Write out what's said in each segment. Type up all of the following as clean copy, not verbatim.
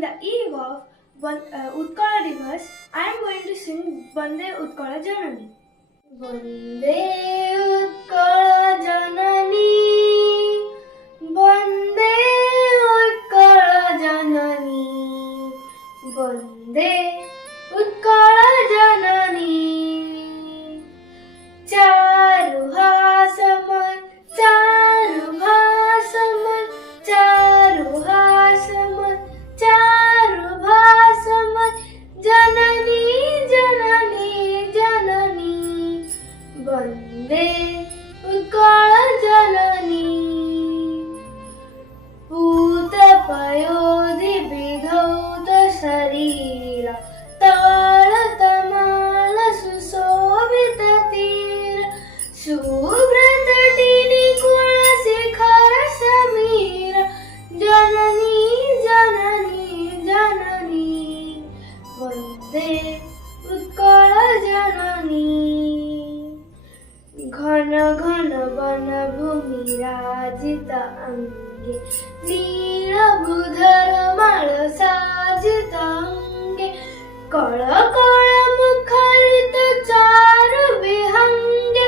in the eve of Utkala Divas, I am going to sing Vande Utkala Janani. Vande Utkala Janani, Vande Utkala Janani, Vande Utkala Janani. चारु हासमय, चारु भासमय, चारु हासमय, चारु भासमय, जननी जननी जननी, वन्दे उत्कल जननी. पूतपयोधि विधौत शरीरा, तालतमाल सुशोभित तीर, शुभ्रतटिनी कुलशिखर समीर, जननी जननी जननी, वन्दे उत्कल जननी. घन घन one भूमि राजित अंगे, नीलभूधर माळ साजित अंगे, कळ कळ मुखरित चारु विहंगे,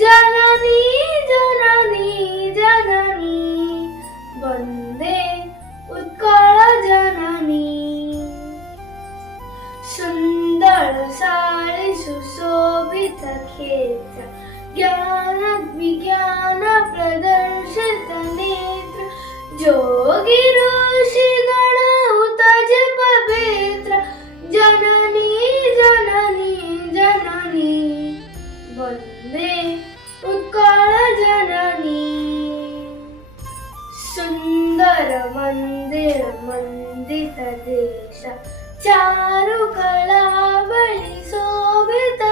जननी जननी जननी, वन्दे उत्कल जननी. सुंदर साळी सुशोभित खेत्र, ज्ञान विज्ञान प्रदर्शित नेत्र, जोगी ऋषी गण उतज पवित्र, जननी जननी जननी, वन्दे उत्कल जननी. सुंदर मंदिर मंडित देश, चारु कला बळी शोभित